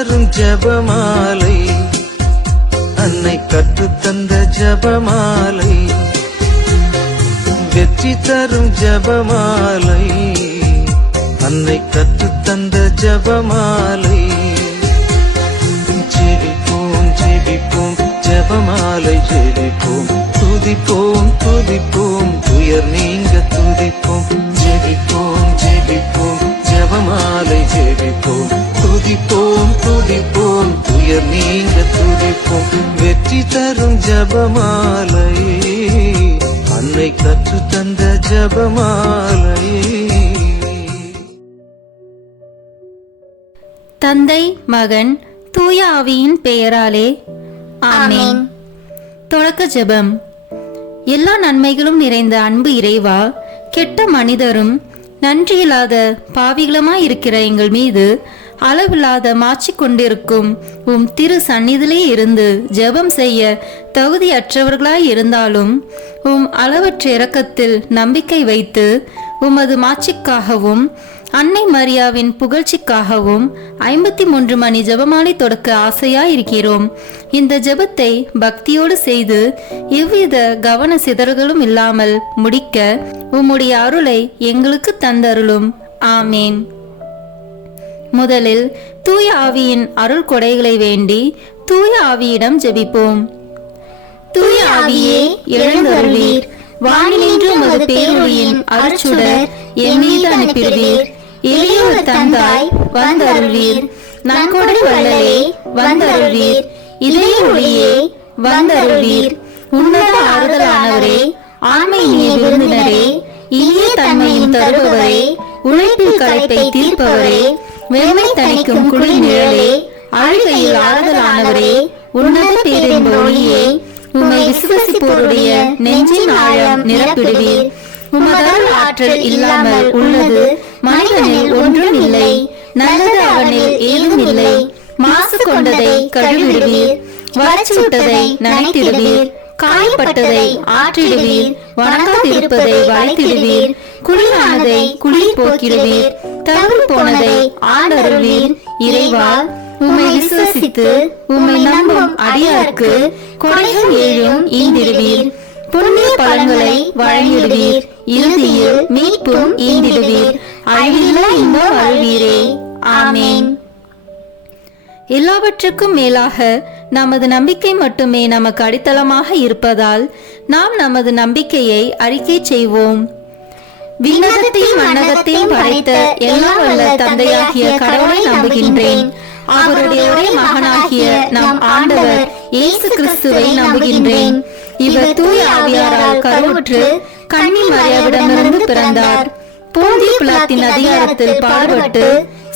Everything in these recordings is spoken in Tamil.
தரும் ஜபமாலை, அன்னை கற்றுத்தந்த ஜபமாலை, வெற்றி தரும் ஜபமாலை, அன்னை கற்றுத்தந்த ஜபமாலை. ஜெபிப்போம் ஜெபிப்போம் ஜபமாலை ஜெபிப்போம், துதிப்போம் துதிப்போம் துயர் நீங்க துதிப்போம். ஜெபிப்போம் ஜெபிப்போம் ஜபமாலை ஜெபிப்போம், துதிப்போம் துதிப்போம் துயர் நீங்க துதிப்போம். வெற்றி தரும் ஜபமாலை, அன்னை கற்று தந்த ஜபமாலை. தந்தை மகன் தூய ஆவியின் பெயராலே ஆமென். தொடக்க ஜெபம். எல்லா நன்மைகளும் நிறைந்த அன்பு இறைவா, கெட்ட மனிதரும் நன்றியில்லாத பாவிகளுமாயிருக்கிற எங்கள் மீது அளவில்லாத மாற்றி கொண்டிருக்கும் உம் திரு சந்நிதியிலே இருந்து ஜெபம் செய்ய தகுதியற்றவர்களாய் இருந்தாலும் உம் அளவற்ற இரக்கத்தில் நம்பிக்கை வைத்து உமது மாட்சிக்காகவும் அன்னை மரியாவின் புகழ்ச்சிக்காகவும் 53 மணி ஜெபமாலை தொடக்க ஆசையாயிருக்கிறோம். இந்த ஜெபத்தை பக்தியோடு செய்து எவ்வித கவன சிதறல்களும் இல்லாமல் முடிக்க உம்முடைய அருளை எங்களுக்கு தந்தருளும். ஆமேன். முதலில் தூய ஆவியின் அருள் கொடைகளை வேண்டி தூய ஆவியிடம் ஜெபிப்போம். தூய ஆவியே எழுந்தருளீர், வானினின்று உமது பேரொளியின் அருட்சுடர் என் மீது அனுப்பிடுவீர். எளியோர் தந்தாய் வந்தருள்வீர், நன்கொடை வள்ளலே வந்தருள்வீர், இதய ஒளியே வந்தருள்வீர். உன்னத ஆறுதலானவரே, ஆண்மை இனிய விருந்தினரே, இனிய தன்மையும் தருபவரே, உழைப்பில் களைப்பை தீர்ப்பவரே, வெறுமை தணிக்கும் குளிர் நிழலே, அழுகையில் ஆறுதலானவரே, உன்னத பேரின்ப ஒளியே, உம்மை விசுவசிப்போருடைய நெஞ்சின் ஆழம் நிரப்பிடுவீர். உமதருள் ஆற்றல் இல்லாமல் உள்ளது மனிதனில் ஒன்றும் இல்லை, நல்லது அவனில் ஏதும் இல்லை. மாசு கொண்டதை கழுவிடுவீர், வறட்சி விட்டதை நனைத்திடுவீர், காயப்பட்டதை ஆற்றிடுவீர், வணங்காதிருப்பதை வளைத்திடுவீர், குளிரானதை குளிர் போக்கிடுவீர், தவறு போனதை ஆண்டருள்வீர். இறைவா, உம்மை விசுவசித்து உம்மை நம்பும் அடியாருக்கு கொடைகள் ஏழும் ஈந்திடுவீர், புண்ணிய பலன்களை வழங்கிடுவீர், இறுதியில் மீட்பும் ஈந்திடுவீர், அழிவில்லா இன்பம் அருள்வீரே. ஆமேன். எல்லாவற்றுக்கும் மேலாக நமது நம்பிக்கை மட்டுமே நமக்கு அடித்தளமாக இருப்பதால் நாம் நமது நம்பிக்கையை அறிக்கை செய்வோம். விண்ணகத்தையும் மண்ணகத்தையும் படைத்த எல்லாம் வல்ல தந்தையாகிய கடவுளை நம்புகின்றேன். அவருடைய ஒரே மகனாகிய நம் ஆண்டவர் இயேசு கிறிஸ்துவை நம்புகின்றேன். இவர் தூய ஆவியாரால் கருவுற்று கன்னி மரியாவிடமிருந்து பிறந்தார். போந்திய பிலாத்தின் அதிகாரத்தில் பாடுபட்டு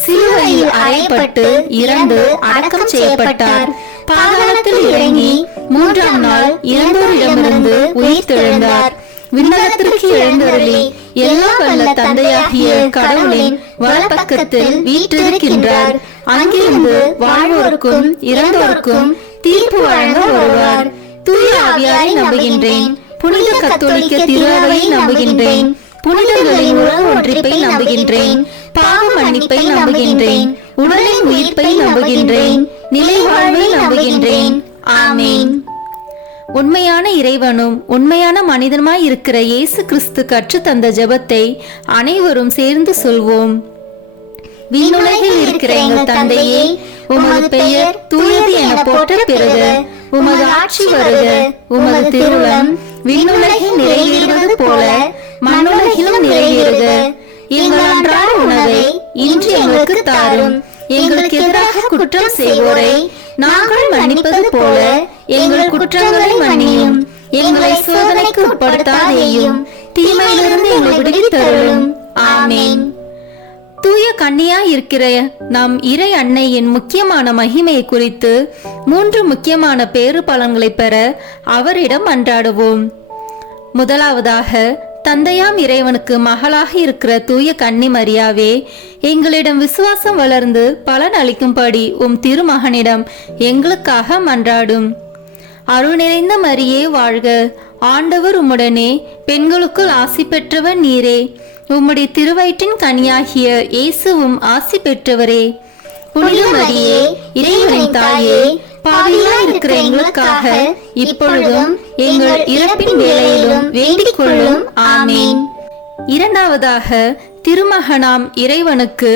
சிலுவையில் அறையப்பட்டு இறந்து அடக்கம் செய்யப்பட்டார். பாதாளத்தில் இறங்கி 3ஆம் நாள் இறந்தோரிடமிருந்து உயிர் தெழுந்தார். விண்ணகத்திற்கு எழுந்தருளி எல்லா வல்ல தந்தையாகிய கடவுளின் வலப்பக்கத்தில் வீற்றிருக்கின்றார். அங்கிருந்து வாழ்வோருக்கும் இறந்தோருக்கும் தீர்ப்பு வழங்க வருவார். தூய ஆவியாரை நம்புகின்றேன். புனித கத்தோலிக்க திருஅவையை நம்புகின்றேன். புனிதர்களின் உறவு ஒன்றிப்பை நம்புகின்றேன். பாவ மன்னிப்பை நம்புகின்றேன். உடலின் உயிர்ப்பை நம்புகின்றேன். நிலை வாழ்வை நம்புகின்றேன். ஆமேன். உண்மையான இறைவனும் உண்மையான மனிதனுமாய் இருக்கிற இயேசு கிறிஸ்து கற்று தந்த ஜெபத்தை அனைவரும் சேர்ந்து சொல்வோம். விண்ணுலகில் இருக்கிற எங்கள் தந்தையே, உமது பெயர் தூயது என போற்ற பெறுக. உமது ஆட்சி வருக. உமது திருவுளம் விண்ணுலகில் நிறைவேறுவது போல மண்ணுலகிலும் நிறைவேறுக. எங்கள் அன்றாட உணவை இன்று எங்களுக்கு தாரும். எங்களுக்கு எதிராக குற்றம் செய்வோரை நாங்கள் மன்னிப்பது போல எங்கள் குற்றங்களை மன்னியும். எங்களை சோதனைக்கு உட்படுத்தாதேயும், தீமையிலிருந்து எங்களை விடுவித்தருளும். ஆமேன். தூய கன்னியாய் இருக்கிற நம் இறை அன்னையின் முக்கியமான மகிமையை குறித்து 3 முக்கியமான பேறு பலன்களை பெற அவரிடம் அன்றாடுவோம். முதலாவதாக, தந்தையாம் இறைவனுக்கு மகளாக இருக்கிற தூய கன்னி மரியாவே, எங்களிடம் விசுவாசம் வளர்ந்து பலன் அளிக்கும்படி உம் திருமகனிடம் எங்களுக்காக மன்றாடும். அருள் நிறைந்த மரியே வாழ்க. ஆண்டவர் உம்முடனே, பெண்களுக்குள் ஆசி பெற்றவர் நீரே. உம்முடைய திருவயிற்றின் கனியாகிய இயேசுவும் ஆசி பெற்றவரே. புனித மரியே இறைவனின் தாயே, பாவிகளாய் இருக்கிற எங்களுக்காக இப்பொழுதும் எங்கள் இறப்பின் வேளையிலும் வேண்டிக் கொள்ளும். ஆமேன். இரண்டாவதாக, திருமகனாம் இறைவனுக்கு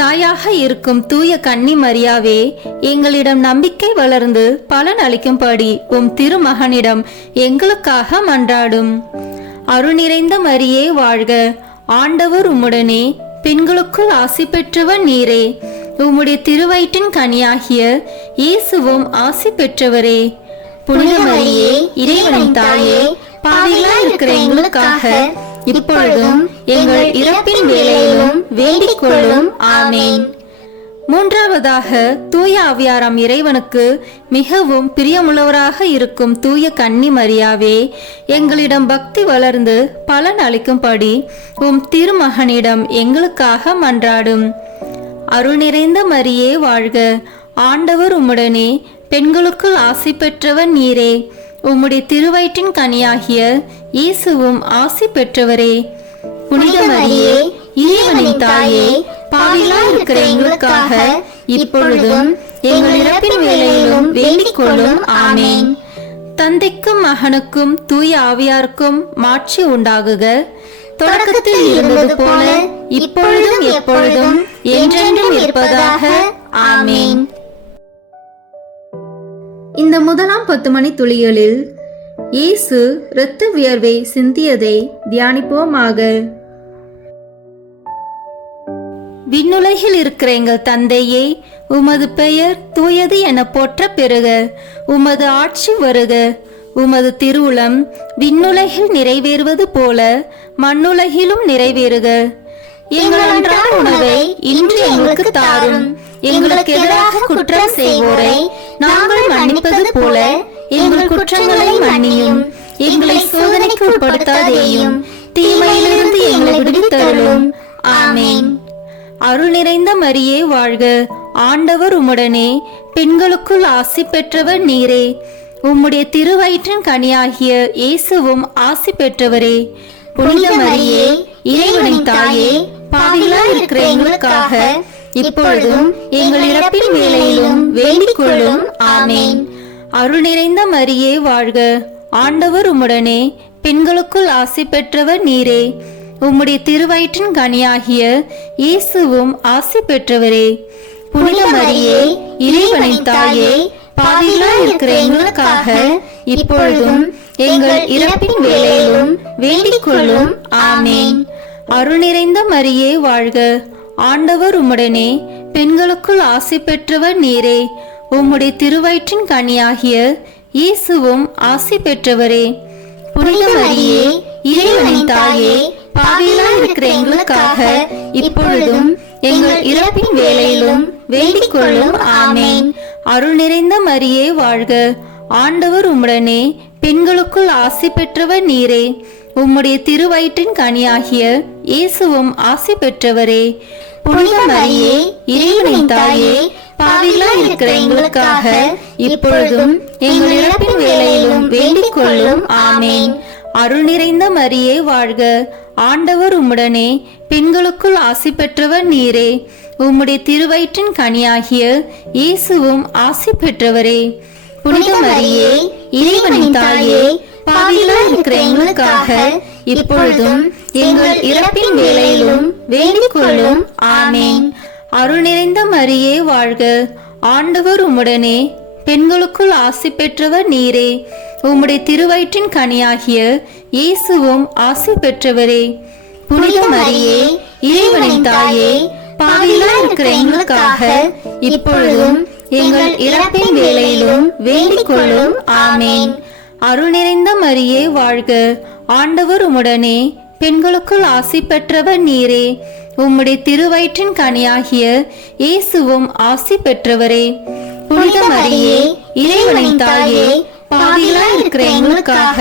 தாயாக இருக்கும் தூய கன்னி மரியாவே, எங்களிடம் நம்பிக்கை வளர்ந்து பலன் அளிக்கும்படி உம் திருமகனிடம் எங்களுக்காக மன்றாடும். அருள் நிறைந்த மரியே வாழ்க, ஆண்டவர் உம்முடனே, பெண்களுக்குள் ஆசி பெற்றவர் நீரே, உம்முடைய திருவயிற்றின் கனியாகிய இயேசுவும் ஆசி பெற்றவரே. புனித மரியே இறைவனின் தாயே, பாவிகளாய் இருக்கிற எங்களுக்காக இப்பொழுதும் எங்கள் இறப்பின் வேளையிலும் வேண்டிக் கொள்ளும். ஆமேன். மூன்றாவதாக, தூய ஆவியாராம் இறைவனுக்கு மிகவும் பிரியமுள்ளவராக இருக்கும் தூய கன்னி மரியாவே, எங்களிடம் பக்தி வளர்ந்து பலன் அளிக்கும்படி உம் திருமகனிடம் எங்களுக்காக மன்றாடும். அருள் நிறைந்த மரியே வாழ்க, ஆண்டவர் உம்முடனே, பெண்களுக்குள் ஆசி பெற்றவர் நீரே, உம்முடைய திருவயிற்றின் கனியாகிய இயேசுவும் ஆசி பெற்றவரே. புனித மரியே இறைவனின் தாயே, பாவிகளாய் இருக்கிற எங்களுக்காக இப்பொழுதும் எங்கள் இறப்பின் வேளையிலும் வேண்டிக் கொள்ளும். ஆமேன். தந்தைக்கும் மகனுக்கும் தூய ஆவியாருக்கும் மாட்சி உண்டாகுக, தொடக்கத்தில் இருந்தது போல இப்பொழுதும் எப்பொழுதும் என்றென்றும் இருப்பதாக. ஆமேன். இந்த முதலாம் 10 மணி துளிகளில் இயேசு இரத்த வியர்வை சிந்தியதை தியானிப்போமாக. விண்ணுலகில் இருக்கிற எங்கள் தந்தையே, உமது பெயர் தூயது என போற்ற பெறுக. உமது ஆட்சி வருக. உமது திருவுளம் விண்ணுலகில் நிறைவேறுவது போல மண்ணுலகிலும் நிறைவேறுக. எங்கள் அன்றாட உணவை இன்று எங்களுக்கு தாரும். எங்களுக்கு எதிராக குற்றம் செய்வோரை நாங்கள் மன்னிப்பது போல எங்கள் குற்றங்களை மன்னியும். எங்களை சோதனைக்கு உட்படுத்தாதேயும், தீமையிலிருந்து எங்களை விடுவித்தருளும். ஆமேன். அருள் நிறைந்த மரியே வாழ்க, ஆண்டவர் உம்முடனே, பெண்களுக்குள் ஆசி பெற்றவர் நீரே, உம்முடைய திருவயிற்றின் கனியாகிய இயேசுவும் ஆசி பெற்றவரே. புனித மரியே இறைவனின் தாயே, பாவிகளாய் இருக்கிற எங்களுக்காக இப்பொழுதும் எங்கள் இறப்பின் வேளையிலும் வேண்டிக் கொள்ளும். ஆமேன். அருள் நிறைந்த மரியே வாழ்க, ஆண்டவர் உம்முடனே, பெண்களுக்குள் ஆசி பெற்றவர் நீரே, உம்முடைய திருவயிற்றின் கனியாகிய இயேசுவும் ஆசி பெற்றவரே. புனித மரியே இறைவனின் தாயே, பாவிகளாய் இருக்கிற எங்களுக்காக இப்பொழுதும் எங்கள் இறப்பின் வேளையிலும் வேண்டிக் கொள்ளும். ஆமேன். அருள் நிறைந்த மரியே வாழ்க, ஆண்டவர் உம்முடனே, பெண்களுக்குள் ஆசி பெற்றவர் நீரே, உம்முடைய திருவயிற்றின் கனியாகிய இயேசுவும் ஆசி பெற்றவரே. புனித மரியே இறைவனின் தாயே, பாவிகளாய் இருக்கிற எங்களுக்காக இப்பொழுதும் எங்கள் இறப்பின் வேளையிலும் வேண்டிக் கொள்ளும். ஆமேன். அருள் நிறைந்த மரியே வாழ்க, ஆண்டவர் உம்முடனே, பெண்களுக்குள் ஆசி பெற்றவர் நீரே, உம்முடைய திருவயிற்றின் கனியாகிய இயேசுவும் ஆசி பெற்றவரே. புனித மரியே இறைவனின் தாயே, பாவிகளாய் இருக்கிற எங்களுக்காக இப்பொழுதும் எங்கள் இறப்பின் வேளையிலும் வேண்டிக் கொள்ளும். ஆமேன். அருள் நிறைந்த மரியே வாழ்க, ஆண்டவர் உம்முடனே, பெண்களுக்குள் ஆசி பெற்றவர் நீரே, உம்முடைய திருவயிற்றின் கனியாகிய இயேசுவும் ஆசி பெற்றவரே. புனித மரியே இறைவனின் தாயே, பாவிகளாய் இருக்கிற எங்களுக்காக இப்பொழுதும் எங்கள் இறப்பின் வேளையிலும் வேண்டிக் கொள்ளும். ஆமேன். அருள் நிறைந்த மரியே வாழ்க, ஆண்டவர் உம்முடனே, பெண்களுக்குள் ஆசி பெற்றவர் நீரே, உம்முடைய திருவயிற்றின் கனியாகிய இயேசுவும் ஆசி பெற்றவரே. புனித மரியே இறைவனின் தாயே, பாவிகளாய் இருக்கிற எங்களுக்காக இப்பொழுதும் எங்கள் இறப்பின் வேளையிலும் வேண்டிக் கொள்ளும். ஆமேன். அருள் நிறைந்த மரியே வாழ்க, ஆண்டவர் உம்முடனே, பெண்களுக்குள் ஆசி பெற்றவர் நீரே, உம்முடைய திருவயிற்றின் கனியாகிய இயேசுவும் ஆசி பெற்றவரே. புனித மரியே இறைவனின் தாயே, பாவிகளாய் இருக்கிற எங்களுக்காக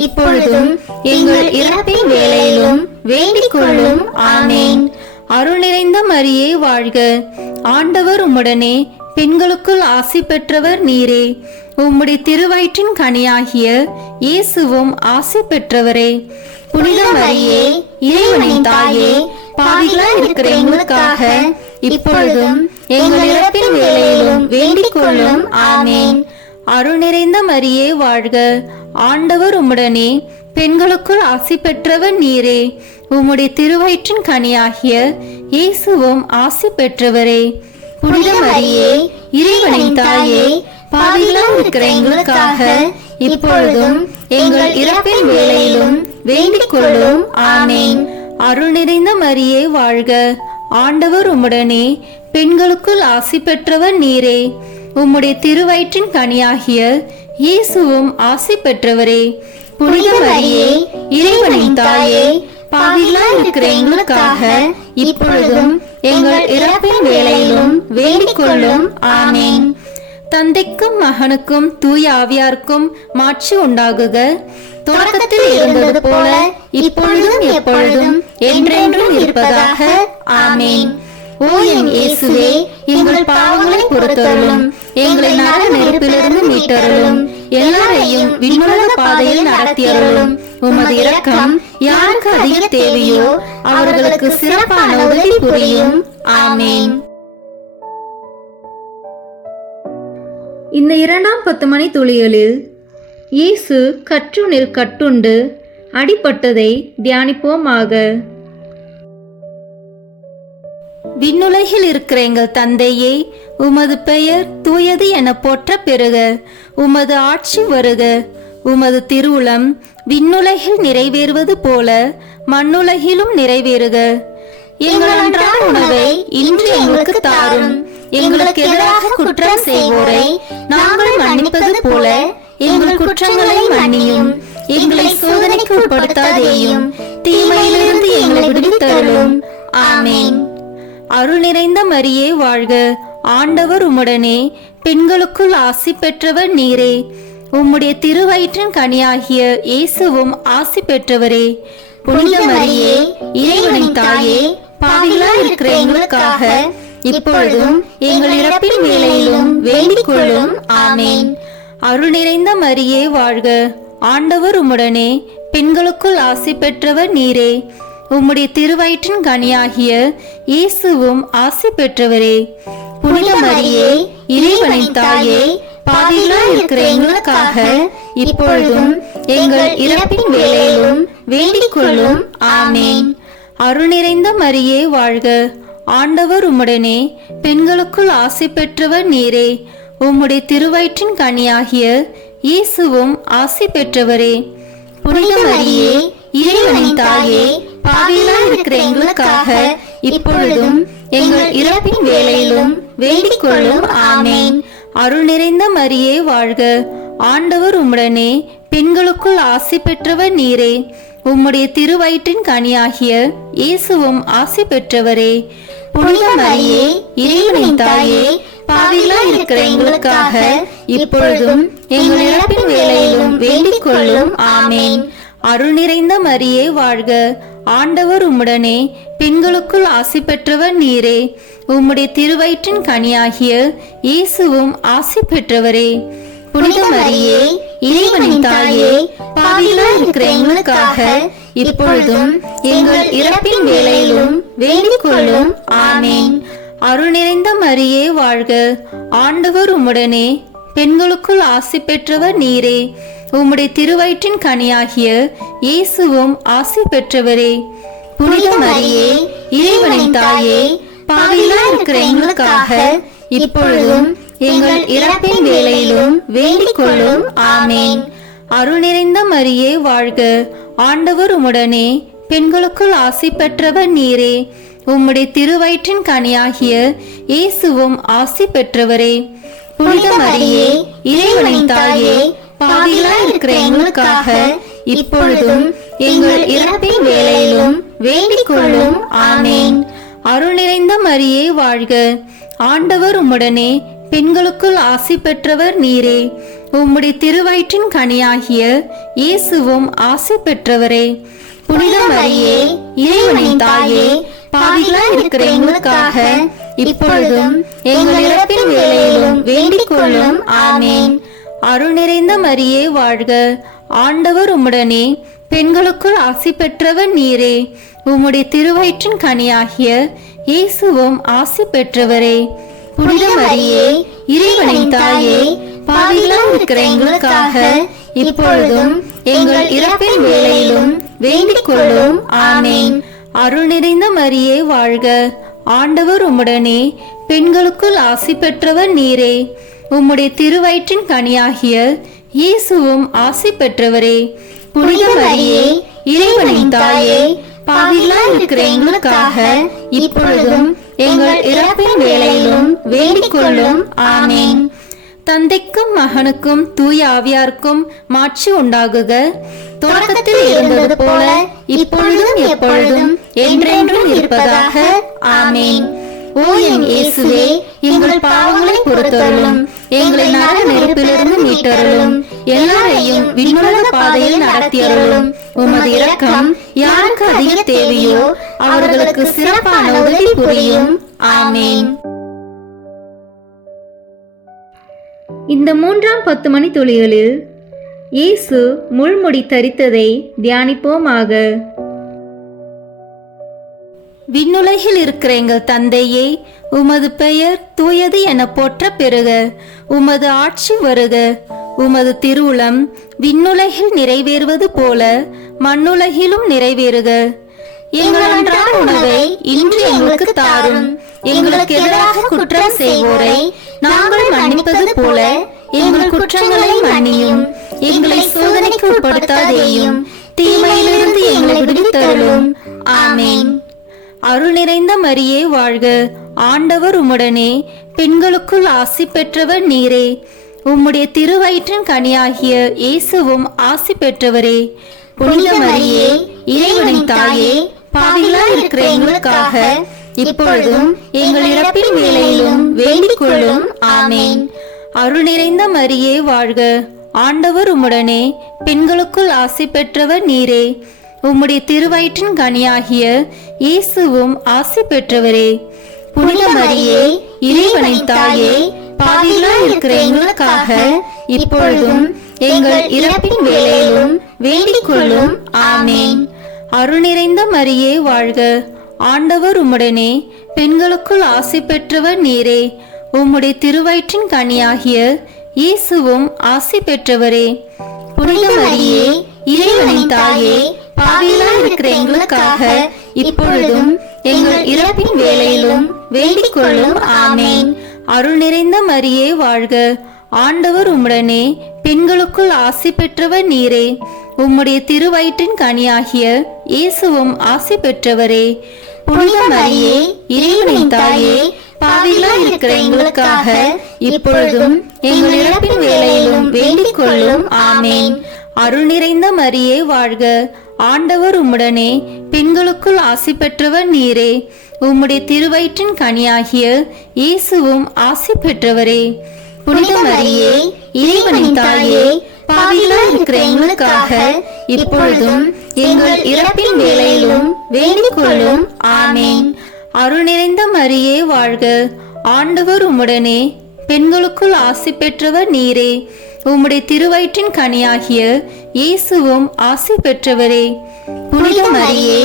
இப்பொழுதும் எங்கள் இறப்பின் வேளையிலும் வேண்டிக் கொள்ளும். ஆமேன். அருள் நிறைந்த மரியே வாழ்க, ஆண்டவர் உம்முடனே, பெண்களுக்குள் ஆசி பெற்றவர் நீரே, உம்முடைய திருவயிற்றின் கனியாகிய இயேசுவும் ஆசி பெற்றவரே. புனித மரியே இறைவனின் தாயே, பாவிகளாய் இருக்கிற எங்களுக்காக இப்பொழுதும் எங்கள் இறப்பின் வேளையிலும் வேண்டிக் கொள்ளும். ஆமேன். அருள் நிறைந்த மரியே வாழ்க, ஆண்டவர் உம்முடனே, பெண்களுக்குள் ஆசி பெற்றவர் நீரே. உம்முடைய திருவயிற்றின் கனியாகிய இயேசுவும் ஆசி பெற்றவரே. புனித மரியே, இறைவனின் தாயே, பாவிகளாய் இருக்கிற எங்களுக்காக இப்பொழுதும் எங்கள் இறப்பின் வேளையிலும் வேண்டிக் கொள்ளும். ஆமேன். அருள் நிறைந்த மரியே வாழ்க, ஆண்டவர் உம்முடனே, பெண்களுக்குள் ஆசி பெற்றவர் நீரே. உம்முடைய திருவயிற்றின் கனியாகிய இயேசுவும் ஆசி பெற்றவரே. புனித மரியே, இறைவனின் தாயே, பாவிகளாய் இருக்கிற எங்களுக்காக இப்பொழுதும் எங்கள் இறப்பின் வேளையிலும் வேண்டிக் கொள்ளும். ஆமேன். தந்தைக்கும் மகனுக்கும் தூய ஆவியாருக்கும் மாட்சி உண்டாகுக. தொடக்கத்தில் இருந்தது போல இப்பொழுதும் எப்பொழுதும் என்றென்றும் இருப்பதாக. ஆமேன். ஓ என் இயேசுவே, எங்கள் பாவங்களை பொறுத்தருளும், எங்களை நரக நெருப்பிலிருந்து மீட்டருளும், எல்லாரையும் விண்ணுலக பாதையில் நடத்தியருளும். உமது இரக்கம் யாருக்கு அதிக தேவையோ அவர்களுக்கு சிறப்பான உதவி புரியும். ஆமேன். இந்த 2ஆம் 10 மணி துளிகளில் இயேசு கற்றுணில் கட்டுண்டு அடிபட்டதை தியானிப்போமாக. விண்ணுலகில் இருக்கிற எங்கள் தந்தையே, உமது பெயர் தூயது என போற்ற பெறுக. உமது ஆட்சி வருக. உமது திருவுளம் விண்ணுலகில் நிறைவேறுவது போல மண்ணுலகிலும் நிறைவேறுக. எங்கள் அன்றாட உணவை இன்று எங்களுக்கு தாரும். எங்களுக்கு எதிராக குற்றம் செய்வோரை நாங்கள் மன்னிப்பது போல எங்கள் குற்றங்களை மன்னியும். எங்களை சோதனைக்கு உட்படுத்தாதேயும், தீமையிலிருந்து எங்களை விடுவித்தருளும். ஆமேன். அருள் நிறைந்த மரியே வாழ்க, ஆண்டவர் உம்முடனே, பெண்களுக்குள் ஆசி பெற்றவர் நீரே. உம்முடைய திருவயிற்றின் கனியாகிய இயேசுவும் ஆசி பெற்றவரே. புனித மரியே, இறைவனின் தாயே, பாவிகளாய் இருக்கிற எங்களுக்காக இப்பொழுதும் எங்கள் இறப்பின் வேளையிலும் வேண்டிக் கொள்ளும். ஆமேன். அருள் நிறைந்த மரியே வாழ்க, ஆண்டவர் உம்முடனே, பெண்களுக்குள் ஆசி பெற்றவர் நீரே. உம்முடைய திருவயிற்றின் கனியாகிய இயேசுவும் ஆசி பெற்றவரே. புனித மரியே, இறைவனின் தாயே, பாவிகளாய் இருக்கிற எங்களுக்காக இப்பொழுதும் எங்கள் இறப்பின் வேளையிலும் வேண்டிக் கொள்ளும். ஆமேன். அருள் நிறைந்த மரியே வாழ்க, ஆண்டவர் உம்முடனே, பெண்களுக்குள் ஆசி பெற்றவர் நீரே. உம்முடைய திருவயிற்றின் கனியாகிய இயேசுவும் ஆசி பெற்றவரே. புனித மரியே, இறைவனின் தாயே, பாவிகளாய் இருக்கிற எங்களுக்காக இப்பொழுதும் எங்கள் இறப்பின் வேளையிலும் வேண்டிக் கொள்ளும். ஆமேன். அருள் நிறைந்த மரியே வாழ்க, ஆண்டவர் உம்முடனே, பெண்களுக்குள் ஆசி பெற்றவர் நீரே. உம்முடைய திருவயிற்றின் கனியாகிய இயேசுவும் ஆசி பெற்றவரே. புனித மரியே, இறைவனின் தாயே, பாவிகளாய் இருக்கிற எங்களுக்காக இப்பொழுதும் எங்கள் இறப்பின் வேளையிலும் வேண்டிக் கொள்ளும். ஆமேன். அருள் நிறைந்த மரியே வாழ்க, ஆண்டவர் உம்முடனே, பெண்களுக்குள் ஆசி பெற்றவர் நீரே. உம்முடைய திருவயிற்றின் கனியாகிய இயேசுவும் ஆசி பெற்றவரே. புனித மரியே, இறைவனின் தாயே, பாவிகளாய் இருக்கிற எங்களுக்காக இப்பொழுதும் எங்கள் இறப்பின் வேளையிலும் வேண்டிக் கொள்ளும். ஆமேன். அருள் நிறைந்த மரியே வாழ்க, ஆண்டவர் உம்முடனே, பெண்களுக்குள் ஆசி பெற்றவர் நீரே. உம்முடைய திருவயிற்றின் கனியாகிய இயேசுவும் ஆசி பெற்றவரே. புனித மரியே, இறைவனின் தாயே, பாவிகளாய் இருக்கிற எங்களுக்காக இப்பொழுதும் எங்கள் இறப்பின் வேளையிலும் வேண்டிக் கொள்ளும். ஆமேன். அருள் நிறைந்த மரியே வாழ்க, ஆண்டவர் உம்முடனே, பெண்களுக்குள் ஆசி பெற்றவர் நீரே. உம்முடைய திருவயிற்றின் கனியாகிய இயேசுவும் ஆசி பெற்றவரே. புனித மரியே, இறைவனின் தாயே, பாவிகளாய் இருக்கிற எங்களுக்காக இப்பொழுதும் எங்கள் இறப்பின் வேளையிலும் வேண்டிக் கொள்ளும். ஆமேன். அருள் நிறைந்த மரியே வாழ்க, ஆண்டவர் உம்முடனே, பெண்களுக்குள் ஆசி பெற்றவர் நீரே. உம்முடைய திருவயிற்றின் கனியாகிய இயேசுவும் ஆசி பெற்றவரே. புனித மரியே, இறைவனின் தாயே, பாவிகளாய் இருக்கிற எங்களுக்காக இப்பொழுதும் எங்கள் இறப்பின் வேளையிலும் வேண்டிக் கொள்ளும். ஆமேன். அருள் நிறைந்த மரியே வாழ்க, ஆண்டவர் உம்முடனே, பெண்களுக்குள் ஆசி பெற்றவர் நீரே. உம்முடைய திருவயிற்றின் கனியாகிய இயேசுவும் ஆசி பெற்றவரே. புனித மரியே, இறைவனின் தாயே, பாவிகளாய் இருக்கிற எங்களுக்காக இப்பொழுதும் எங்கள் இறப்பின் வேளையிலும் வேண்டிக் கொள்ளும். ஆமென். அருள் நிறைந்த மரியே வாழ்க, ஆண்டவர் உம்முடனே, பெண்களுக்குள் ஆசி பெற்றவர் நீரே. உம்முடைய திருவயிற்றின் கனியாகிய இயேசுவும் ஆசி பெற்றவரே. புனித மரியே, இறைவனின் தாயே, பாவிகளாய் இருக்கிற எங்களுக்காக இப்பொழுதும் எங்கள் இறப்பின் வேளையிலும் வேண்டிக் கொள்ளும். ஆமென். தந்தைக்கும் மகனுக்கும் தூய ஆவியாருக்கும் மாட்சி உண்டாகுக. தொடக்கத்தில் இருந்தது போல இப்பொழுதும் எப்பொழுதும் என்றென்றும் இருப்பதாக. ஆமென். ஓ என் இயேசுவே, எங்கள் பாவங்களை பொறுத்தருளும், எங்களை நரக நெருப்பிலிருந்து மீட்டருளும், எல்லாரையும் விண்ணுலக பாதையில் நடத்தியருளும். உமது இரக்கம் யாருக்கு அதிக தேவையோ அவர்களுக்கு சிறப்பான உதவி புரியும். ஆமென். இந்த 3ஆம் 10 மணி துளிகளில் இயேசு முள்முடி தரித்ததை தியானிப்போமாக. விண்ணுலகில் இருக்கிற எங்கள் தந்தையே, உமது பெயர் தூயது என போற்ற பெறுக. உமது ஆட்சி வருக. உமது திருவுளம் விண்ணுலகில் நிறைவேறுவது போல மண்ணுலகிலும் நிறைவேறுக. எங்கள் அன்றாட உணவை இன்று எங்களுக்கு தாரும். எங்களுக்கு எதிராக குற்றம் செய்வோரை நாங்கள் மன்னிப்பது போல எங்கள் குற்றங்களை மன்னியும். எங்களை சோதனைக்கு உட்படுத்தாதேயும், தீமையிலிருந்து எங்களை விடுவித்தருளும். ஆமென். அருள் நிறைந்த மரியே வாழ்க, ஆண்டவர் உம்முடனே, பெண்களுக்குள் ஆசி பெற்றவர் நீரே. உம்முடைய திருவயிற்றின் கனியாகிய இயேசுவும் ஆசி பெற்றவரே. புனித மரியே, இறைவனின் தாயே, பாவிகளாய் இருக்கிற எங்களுக்காக இப்பொழுதும் எங்கள் இறப்பின் வேளையிலும் வேண்டிக் கொள்ளும். ஆமென். அருள் நிறைந்த மரியே வாழ்க, ஆண்டவர் உம்முடனே, பெண்களுக்குள் ஆசி பெற்றவர் நீரே. உம்முடைய திருவயிற்றின் கனியாகிய இயேசுவும் ஆசி பெற்றவரே. புனித மரியே, இறைவனின் தாயே, பாவிகளாய் இருக்கிற எங்களுக்காக இப்பொழுதும் எங்கள் இறப்பின் வேளையிலும் வேண்டிக் கொள்ளும். ஆமென். அருள் நிறைந்த மரியே வாழ்க, ஆண்டவர் உம்முடனே, பெண்களுக்குள் ஆசி பெற்றவர் நீரே. உம்முடைய திருவயிற்றின் கனியாகிய இயேசுவும் ஆசி பெற்றவரே. புனித மரியே, இறைவனின் தாயே, பாவிகளாய் இருக்கிற எங்களுக்காக இப்பொழுதும் எங்கள் இறப்பின் வேளையிலும் வேண்டிக் கொள்ளும். ஆமென். அருள் நிறைந்த மரியே வாழ்க, ஆண்டவர் உம்முடனே, பெண்களுக்குள் ஆசி பெற்றவர் நீரே. உம்முடைய திருவயிற்றின் கனியாகிய இயேசுவும் ஆசி பெற்றவரே. புனித மரியே, இறைவனின் தாயே, பாவிகளாய் இருக்கிற எங்களுக்காக இப்பொழுதும் எங்கள் இறப்பின் வேளையிலும் வேண்டிக் கொள்ளும். ஆமென். அருள் நிறைந்த மரியே வாழ்க, ஆண்டவர் உம்முடனே, பெண்களுக்குள் ஆசி பெற்றவர் நீரே. உம்முடைய திருவயிற்றின் கனியாகிய இயேசுவும் ஆசி பெற்றவரே. புனித மரியே, இறைவனின் தாயே, பாவிகளாய் இருக்கிற எங்களுக்காக இப்பொழுதும் எங்கள் இறப்பின் வேளையிலும் வேண்டிக் கொள்ளும். ஆமென். அருள் நிறைந்த மரியே வாழ்க, ஆண்டவர் உம்முடனே, பெண்களுக்குள் ஆசி பெற்றவர் நீரே. உம்முடைய திருவயிற்றின் கனியாகிய இயேசுவும் ஆசி பெற்றவரே. புனித மரியே,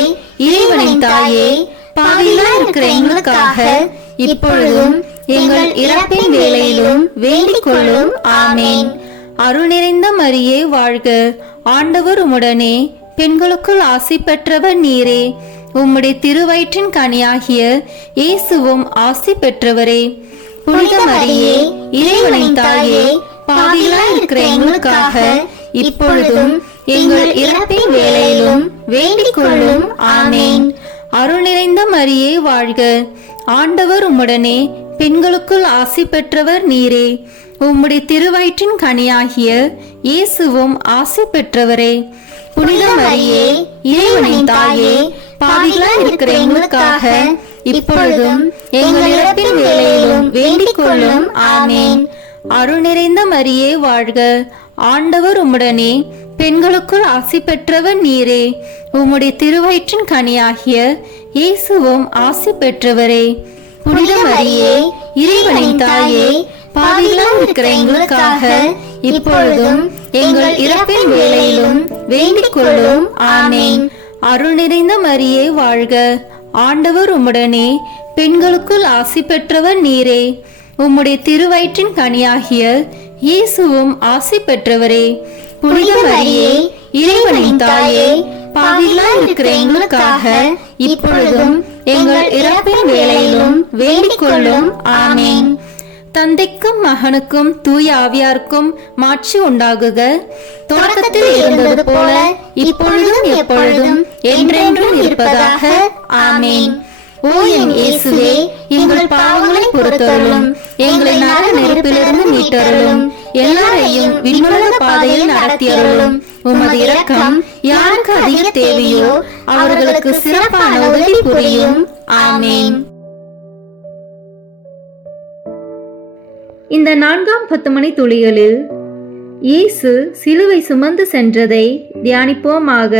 இறைவனின் தாயே, பாவிகளாய் இருக்கிற எங்களுக்காக இப்பொழுதும் எங்கள் இறப்பின் வேளையிலும் வேண்டிக் கொள்ளும். ஆமென். அருள் நிறைந்த மரியே வாழ்க, ஆண்டவர் உம்முடனே, பெண்களுக்குள் ஆசி பெற்றவர் நீரே. உம்முடைய திருவயிற்றின் கனியாகிய இயேசுவும் ஆசி பெற்றவரே. புனித மரியே, இறைவனின் தாயே, பாவிகளாய் இருக்கிற எங்களுக்காக இப்பொழுதும் எங்கள் இறப்பின் வேளையிலும் வேண்டிக் கொள்ளும். ஆமென். அருள் நிறைந்த மரியே வாழ்க, ஆண்டவர் உம்முடனே, பெண்களுக்குள் ஆசி பெற்றவர் நீரே. உம்முடைய திருவயிற்றின் கனியாகிய இயேசுவும் ஆசி பெற்றவரே. புனித மரியே, இறைவனின் தாயே, பாவிகளாய் இருக்கிற எங்களுக்காக இப்பொழுதும் எங்கள் இறப்பின் வேளையிலும் வேண்டிக் கொள்ளும். ஆமென். அருள் நிறைந்த மரியே வாழ்க, ஆண்டவர் உம்முடனே, பெண்களுக்குள் ஆசி பெற்றவர் நீரே. உம்முடைய திருவயிற்றின் கனியாகிய இயேசுவும் ஆசி பெற்றவரே. புனித மரியே, இறைவனின் தாயே, பாவிகளாய் இருக்கிற எங்களுக்காக இப்பொழுதும் எங்கள் இறப்பின் வேளையிலும் வேண்டிக் கொள்ளும். ஆமென். அருள் நிறைந்த மரியே வாழ்க, ஆண்டவர் உம்முடனே, பெண்களுக்குள் ஆசி பெற்றவர் நீரே. உம்முடைய திருவயிற்றின் கனியாகிய இயேசுவும் ஆசி பெற்றவரே. புனித மரியே, இறைவனின் தாயே, பாவிகளாய் இருக்கிற எங்களுக்காக இப்பொழுதும் எங்கள் இறப்பின் வேளையிலும் வேண்டிக் கொள்ளும். ஆமேன். தந்தைக்கும் மகனுக்கும் தூய ஆவியாருக்கும் மாட்சி உண்டாகுக. தொடக்கத்தில் இருந்தது போல இப்பொழுதும் எப்பொழுதும் என்றென்றும் இருப்பதாக. ஆமேன். ஓ என் இயேசுவே, எங்கள் பாவங்களை பொறுத்தருளும், எங்களை நரக நெருப்பிலிருந்து மீட்டருளும், எல்லாரையும் விண்ணுலக பாதையில் நடத்தியருளும். உமது இரக்கம் யாருக்கு அதிக தேவையோ அவர்களுக்கு சிறப்பான உதவி புரியும். ஆமேன். இந்த 4ஆம் 10 மணி துளிகளில் இயேசு சிலுவை சுமந்து சென்றதை தியானிப்போமாக.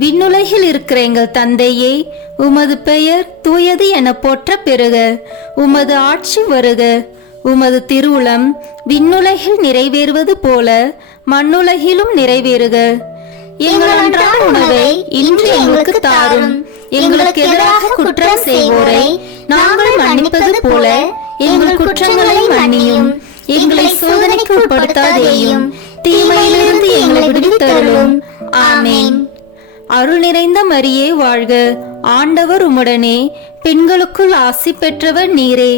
விண்ணுலகில் இருக்கிற எங்கள் தந்தையே, உமது பெயர் தூயது என போற்ற பெறுக. உமது ஆட்சி வருக. உமது திருவுளம் விண்ணுலகில் நிறைவேறுவது போல மண்ணுலகிலும் நிறைவேறுக. எங்கள் அன்றாட உணவை இன்று எங்களுக்கு தாரும். எங்களுக்கு எதிராக குற்றம் செய்வோரை நாங்கள் மன்னிப்பது போல எங்கள் குற்றங்களை மன்னியும். எங்களை சோதனைக்கு உட்படுத்தாதேயும், தீமையிலிருந்து எங்களை விடுவித்தருளும். ஆமேன். அருள் நிறைந்த மரியே வாழ்க. ஆண்டவர் உம்முடனே, பெண்களுக்குள் ஆசி பெற்றவர் நீரே.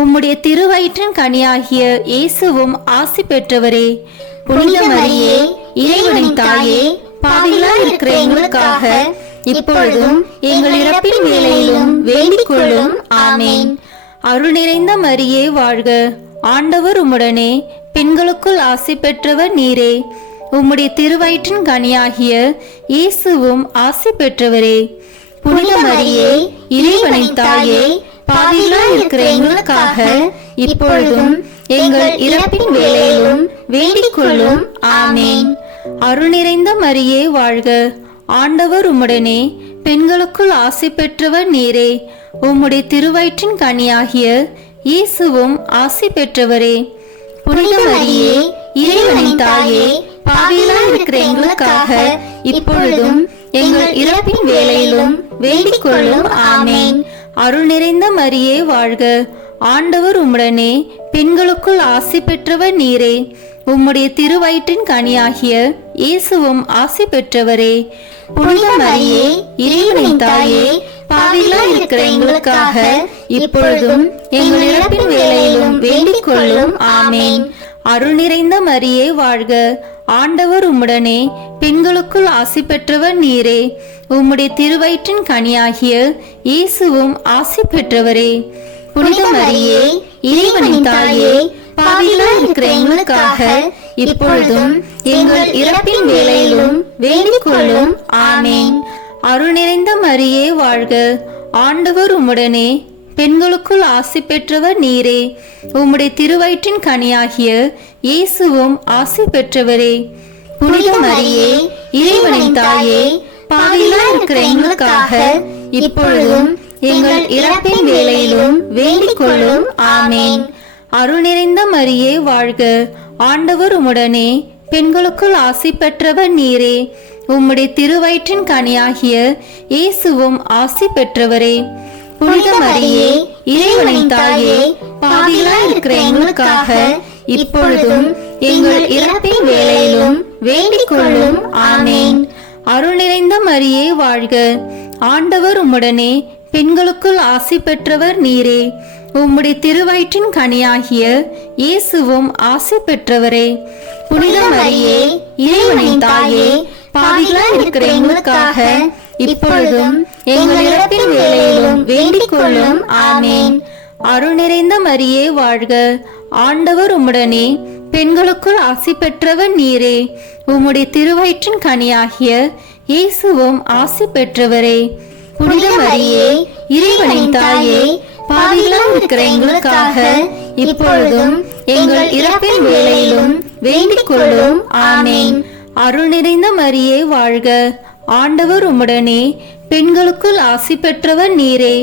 உம்முடைய திருவயிற்றின் கனியாகிய இயேசுவும் ஆசி பெற்றவரே. புனித மரியே, இறைவனின் தாயே, பாவிகளாய் இருக்கிற எங்களுக்காக இப்பொழுதும் எங்கள் இறப்பின் வேளையிலும் வேண்டிக் கொள்ளும். ஆமேன். அருள் நிறைந்த மரியே வாழ்க. ஆண்டவர் உம்முடனே, பெண்களுக்குள் ஆசி பெற்றவர் நீரே. உம்முடைய திருவயிற்றின் கனியாகிய இயேசுவும் ஆசி பெற்றவரே. புனித மரியே, இறைவனின் தாயே, பாவிகளாய் இருக்கிற எங்களுக்காக இப்பொழுதும் எங்கள் இறப்பின் வேளையிலும் வேண்டிக் கொள்ளும். ஆமேன். அருள் நிறைந்த மரியே வாழ்க. ஆண்டவர் உம்முடனே, பெண்களுக்குள் ஆசி பெற்றவர் நீரே. உம்முடைய திருவயிற்றின் கனியாகிய இயேசுவும் ஆசி பெற்றவரே. புனித மரியே, இறைவனின் தாயே, பாவிகளாய் இருக்கிற எங்களுக்காக இப்பொழுதும் எங்கள் இறப்பின் வேளையிலும் வேண்டிக் கொள்ளும். ஆமேன். அருள் நிறைந்த மரியே வாழ்க. ஆண்டவர் உம்முடனே, பெண்களுக்குள் ஆசி பெற்றவர் நீரே. உம்முடைய திருவயிற்றின் கனியாகிய இயேசுவும் ஆசி பெற்றவரே. புனித மரியே, இறைவனின் தாயே, பாவிகளாய் இருக்கிற எங்களுக்காக இப்பொழுதும் எங்கள் இறப்பின் வேளையிலும் வேண்டிக் கொள்ளும். ஆமேன். அருள் நிறைந்த மரியே வாழ்க. ஆண்டவர் உம்முடனே, பெண்களுக்குள் ஆசி பெற்றவர் நீரே. உம்முடைய திருவயிற்றின் கனியாகிய இயேசுவும் ஆசி பெற்றவரே. புனித மரியே, இறைவனின் தாயே, பாவிகளாய் இருக்கிற எங்களுக்காக இப்பொழுதும் எங்கள் இறப்பின் வேளையிலும் வேண்டிக் கொள்ளும். ஆமேன். அருள் நிறைந்த மரியே வாழ்க. ஆண்டவர் உம்முடனே, பெண்களுக்குள் ஆசி பெற்றவர் நீரே. உம்முடைய திருவயிற்றின் கனியாகிய இயேசுவும் ஆசி பெற்றவரே. புனித மரியே, இறைவனின் தாயே, பாவிகளாய் இருக்கிற எங்களுக்காக இப்பொழுதும் எங்கள் இறப்பின் வேளையிலும் வேண்டிக் கொள்ளும். ஆமேன். அருள் நிறைந்த மரியே வாழ்க. ஆண்டவர் உம்முடனே, பெண்களுக்குள் ஆசி பெற்றவர் நீரே. உம்முடைய திருவயிற்றின் கனியாகிய இயேசுவும் ஆசி பெற்றவரே. புனித மரியே, இறைவனின் தாயே, பாவிகளாய் இருக்கிற எங்களுக்காக இப்பொழுதும் எங்கள் இறப்பின் வேளையிலும் வேண்டிக் கொள்ளும். ஆமேன். அருள் நிறைந்த மரியே வாழ்க. ஆண்டவர் உம்முடனே, பெண்களுக்குள் ஆசி பெற்றவர் நீரே. உம்முடைய திருவயிற்றின் கனியாகிய இயேசுவும் ஆசி பெற்றவரே. புனித மரியே, இறைவனின் தாயே, பாவிகளாய் இருக்கிற எங்களுக்காக இப்பொழுதும் எங்கள் இறப்பின் வேளையிலும் வேண்டிக் கொள்ளும். ஆமேன். அருள் நிறைந்த மரியே வாழ்க. ஆண்டவர் உம்முடனே, பெண்களுக்குள் ஆசி பெற்றவர் நீரே. உம்முடைய திருவயிற்றின் கனியாகிய இயேசுவும் ஆசி பெற்றவரே. புனித மரியே, இறைவனின் தாயே, பாவிகளாய் இருக்கிற எங்களுக்காக இப்பொழுதும் எங்கள் இறப்பின் வேளையிலும் வேண்டிக் கொள்ளும். ஆமேன். அருள் நிறைந்த மரியே வாழ்க. ஆண்டவர் உம்முடனே, பெண்களுக்குள் ஆசி பெற்றவர் நீரே.